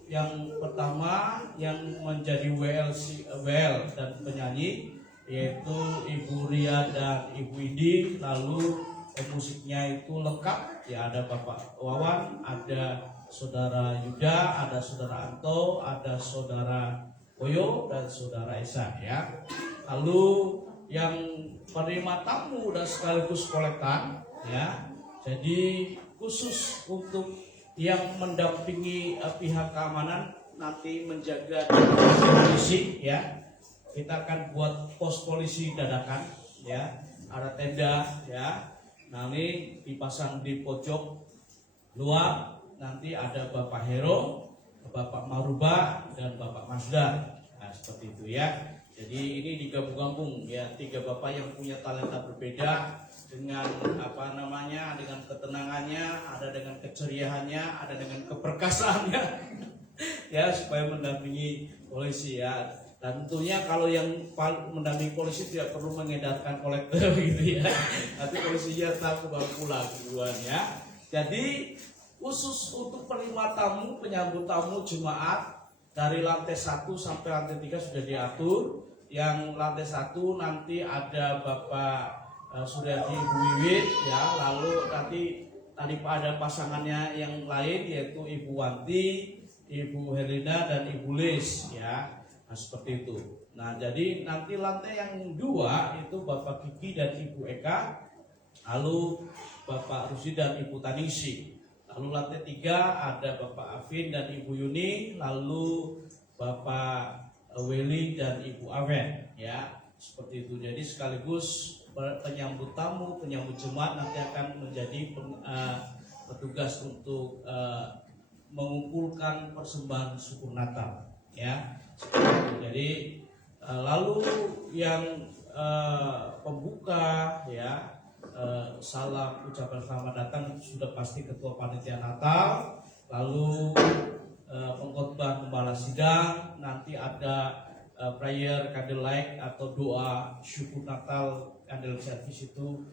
yang pertama yang menjadi WL dan penyanyi, yaitu Ibu Ria dan Ibu Idi. Lalu musiknya itu lengkap, ya, ada Bapak Wawan, ada Saudara Yuda, ada Saudara Anto, ada Saudara Koyo, dan Saudara Esa, ya. Lalu yang penerima tamu dan sekaligus kolektan, ya. Jadi khusus untuk yang mendampingi pihak keamanan nanti menjaga polisi, ya. Kita akan buat pos polisi dadakan, ya. Ada tenda, ya. Nanti dipasang di pojok luar. Nanti ada Bapak Hero, Bapak Maruba, dan Bapak Masdar. Nah, seperti itu, ya. Jadi ini digabung-gabung, ya, 3 bapak yang punya talenta berbeda dengan dengan ketenangannya, ada dengan keceriahannya, ada dengan keperkasaannya, ya, supaya mendampingi polisi, ya. Dan tentunya kalau yang mendampingi polisi tidak perlu mengedarkan kolektor, gitu, ya. Nanti polisinya tahu baru pulang duluan, ya. Jadi khusus untuk penerima tamu, penyambut tamu jemaat dari lantai 1 sampai lantai 3 sudah diatur. Yang lantai 1 nanti ada Bapak Suryati Ibu Wiwit, ya. Lalu nanti tadi ada pasangannya yang lain, yaitu Ibu Wanti, Ibu Helena, dan Ibu Lis, ya. Nah, seperti itu. Nah, jadi nanti lantai yang 2 itu Bapak Kiki dan Ibu Eka, lalu Bapak Rusi dan Ibu Taningsi. Lalu lantai 3 ada Bapak Afin dan Ibu Yuni, lalu Bapak Weli dan Ibu Aven, ya seperti itu. Jadi sekaligus penyambut tamu, penyambut jemaat nanti akan menjadi petugas untuk mengumpulkan persembahan syukur Natal, ya. Jadi lalu yang pembuka, ya, salam ucapan selamat datang itu sudah pasti Ketua Panitia Natal. Lalu pengkhotbah Gembala Sidang, nanti ada prayer candlelight atau doa syukur Natal candle service itu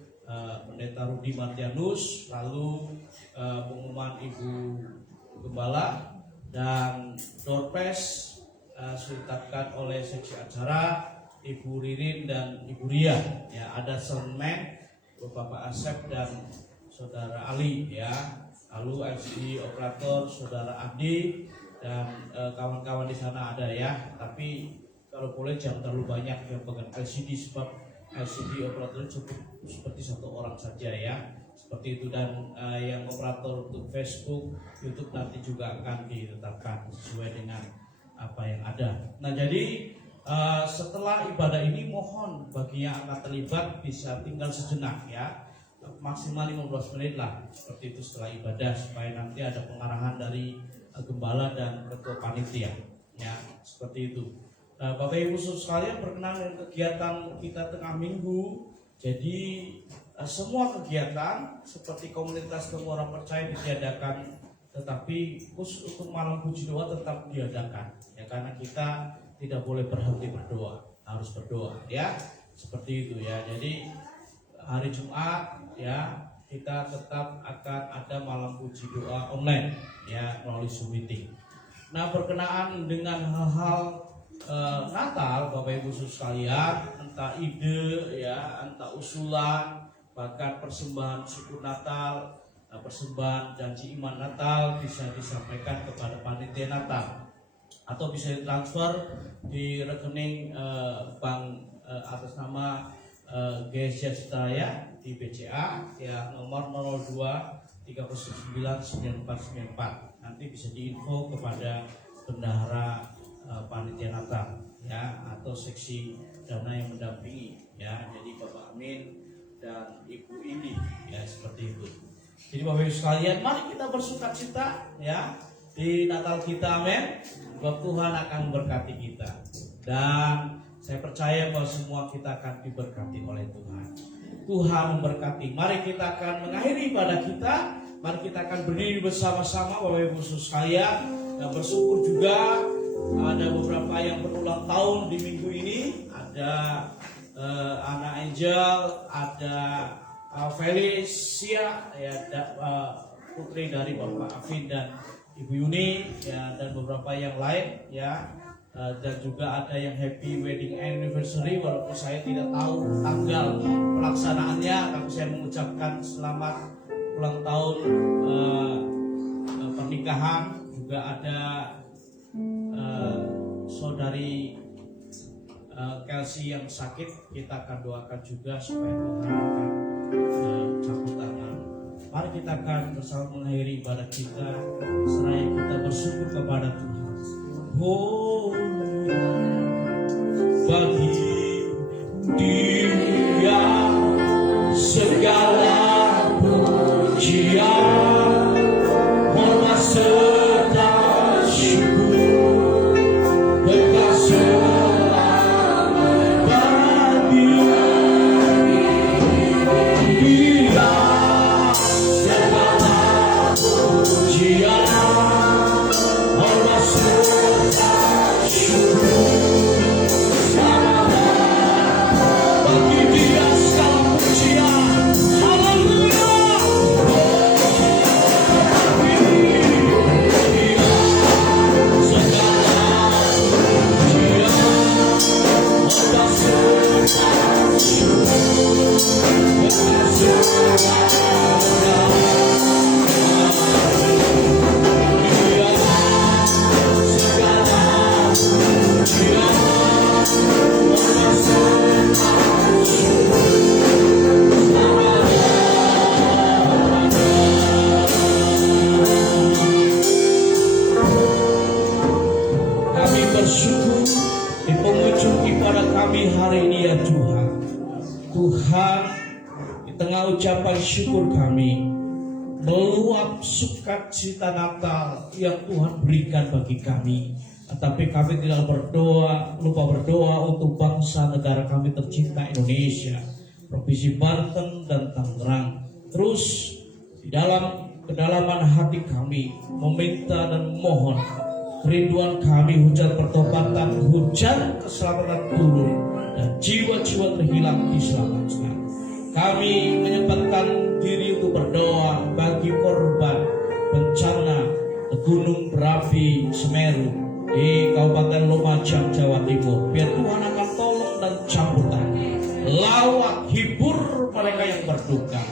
Pendeta Rudi Martianus. Lalu pengumuman Ibu Gembala dan door prize ditetapkan oleh seksi acara Ibu Ririn dan Ibu Ria, ya. Ada sermen Bapak Asep dan Saudara Ali, ya. Lalu LCD operator Saudara Adi dan kawan-kawan di sana ada, ya. Tapi kalau boleh jangan terlalu banyak yang pegang LCD, sebab LCD operator cukup seperti 1 orang saja, ya. Seperti itu. Dan yang operator untuk Facebook, YouTube nanti juga akan ditetapkan sesuai dengan apa yang ada. Nah, jadi setelah ibadah ini mohon bagi yang akan terlibat bisa tinggal sejenak, ya, maksimal 15 menit lah seperti itu setelah ibadah, supaya nanti ada pengarahan dari gembala dan ketua panitia, ya, seperti itu. Bapak Ibu sekalian, berkenan dengan kegiatan kita tengah minggu. Jadi semua kegiatan seperti komunitas temu orang percaya ditiadakan, tetapi khusus untuk malam puji doa tetap diadakan, ya, karena kita tidak boleh berhenti berdoa, harus berdoa, ya, seperti itu, ya. Jadi hari Jumat, ya, kita tetap akan ada malam puji doa online, ya, melalui Zoom meeting. Nah, berkenaan dengan hal-hal Natal, Bapak Ibu sekalian, entah ide, ya, entah usulan, bahkan persembahan syukur Natal, persembahan janji iman Natal bisa disampaikan kepada panitia Natal, atau bisa ditransfer di rekening bank atas nama GSJ Setaya di BCA, ya, nomor 02 309 9494. Nanti bisa diinfo kepada bendahara panitia Natal, ya, atau seksi dana yang mendampingi, ya. Jadi Bapak Amin dan Ibu Indi, ya, seperti itu. Jadi Bapak Ibu sekalian, mari kita bersukacita, ya, di Natal kita, amin. Sebab Tuhan akan memberkati kita, dan saya percaya bahwa semua kita akan diberkati oleh Tuhan. Tuhan memberkati. Mari kita akan mengakhiri ibadah kita. Mari kita akan berdiri bersama-sama Bapak Ibu sekalian, dan bersyukur juga ada beberapa yang berulang tahun di minggu ini. Ada Ana Angel, ada Felicia, ya, putri dari Bapak Afin dan Ibu Yuni, ya, dan beberapa yang lain, ya, dan juga ada yang happy wedding anniversary. Walaupun saya tidak tahu tanggal pelaksanaannya, tapi saya mengucapkan selamat ulang tahun pernikahan. Juga ada saudari Kelsey yang sakit, kita akan doakan juga supaya Tuhan akan cabut tangan. Mari kita akan bersama mengakhiri ibadah kita, seraya kita bersyukur kepada Tuhan. Bagi Dia segala pujian, hormat serta syukur kekal selama bagi Dia segala pujian, hormat serta syukur. ucapan syukur kami meluap sukacita Natal yang Tuhan berikan bagi kami. Tetapi kami tidak lupa berdoa untuk bangsa negara kami tercinta Indonesia, Provinsi Banten dan Tangerang. Terus di dalam kedalaman hati kami meminta dan mohon kerinduan kami, hujan pertobatan, hujan keselamatan turun dan jiwa-jiwa terhilang diselamatkan. Kami menyempatkan diri untuk berdoa bagi korban bencana gunung berapi Semeru di Kabupaten Lumajang, Jawa Timur. Biar Tuhan akan tolong dan campur tangan, lawat hibur mereka yang berduka,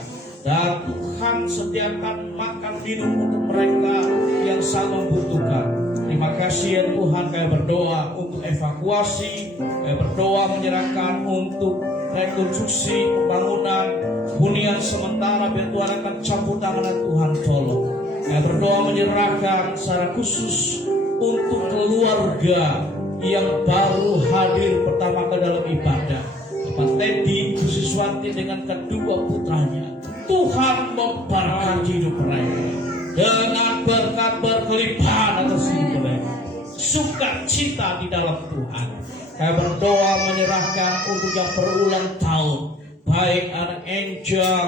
dan Tuhan sediakan makan minum untuk mereka yang sangat membutuhkan. Terima kasih ya Tuhan, kami berdoa untuk evakuasi, kami berdoa menyerahkan untuk rekonstruksi pembangunan hunian sementara. Biar Tuhan akan campur tangan dan Tuhan tolong. Kami berdoa menyerahkan secara khusus untuk keluarga yang baru hadir pertama ke dalam ibadah, Bapak Teddy, Bu Siswanti dengan kedua putranya. Tuhan memberkati hidup mereka dengan berkat berkelimpahan atas hidup mereka, sukacita di dalam Tuhan. Kami berdoa menyerahkan untuk yang berulang tahun, baik anak Angel,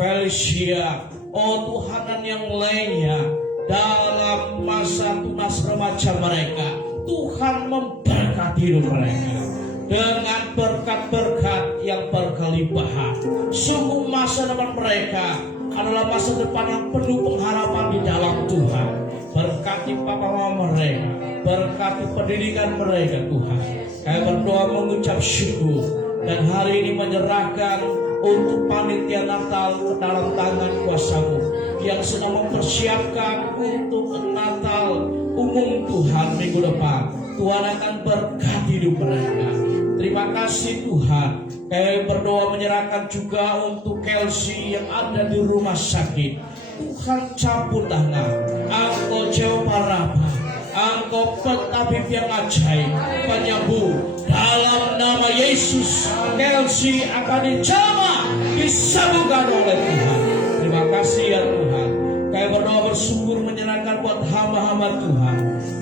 Felicia, Tuhan, dan yang lainnya dalam masa tunas remaja mereka. Tuhan memberkati hidup mereka dengan berkat-berkat yang berkelimpahan. Sungguh masa depan mereka adalah masa depan yang penuh pengharapan di dalam Tuhan. Berkati papa mama mereka, berkati pendidikan mereka Tuhan. Kami berdoa mengucap syukur, dan hari ini menyerahkan untuk panitia Natal ke dalam tangan kuasa-Mu yang sedang mempersiapkan untuk Natal umum Tuhan minggu depan. Tuhan akan berkati hidup mereka. Terima kasih Tuhan. Kami berdoa menyerahkan juga untuk Kelsey yang ada di rumah sakit. Tuhan campur tangan. Engkau Jehovah Rafa, Engkau tabib yang ajaib, penyembuh. Dalam nama Yesus, Kelsey akan dijamah, disembuhkan oleh Tuhan. Terima kasih ya Tuhan. Kami berdoa bersyukur menyerahkan buat hamba-hamba Tuhan,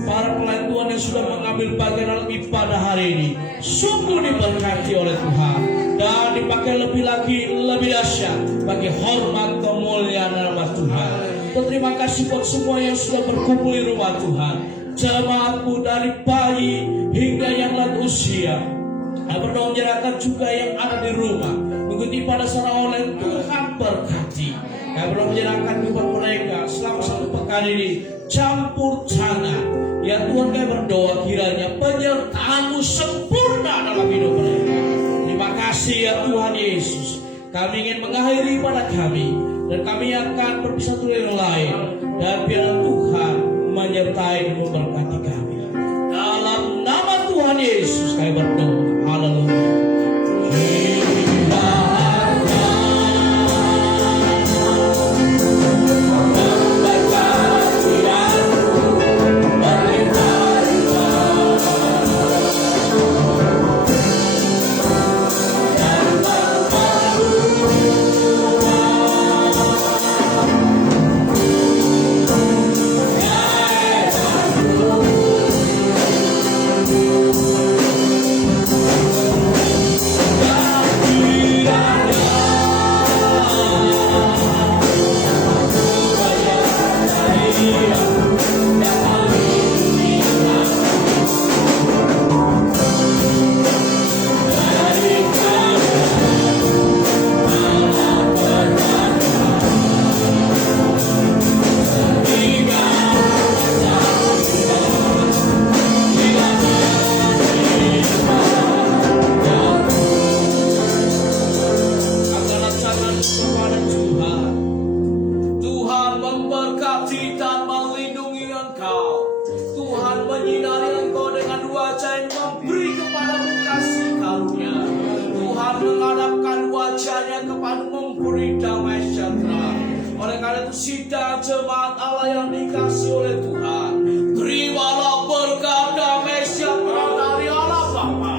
para pelayan Tuhan yang sudah mengambil bagian dalam ibadah hari ini. Sungguh diberkati oleh Tuhan dan dipakai lebih lagi, lebih dahsyat bagi hormat kemuliaan nama Tuhan. Terima kasih buat semua yang sudah berkumpul di rumah Tuhan, jemaatku dari bayi hingga yang lanjut usia. Kami berdoa menyerahkan juga yang ada di rumah mengikuti pada secara online. Tuhan berkati. Kami berdoa menyerahkan buat mereka selama satu pekan ini. Campur tangan ya Tuhan, kami berdoa kiranya penyertaan-Mu sempurna dalam hidup mereka. Terima kasih ya Tuhan Yesus. Kami ingin mengakhiri pada kami, dan kami akan berpisah satu yang lain, dan biar Tuhan menyertai dan memberkati kami. Dalam nama Tuhan Yesus kami berdoa. Haleluya. Sidang jemaat Allah yang dikasih oleh Tuhan, terimalah berkat damai sejahtera dari Allah Bapa,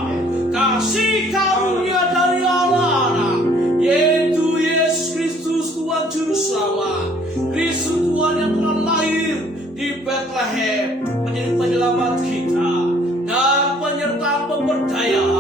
kasih karunia dari Allah Anak, yaitu Yesus Kristus percaya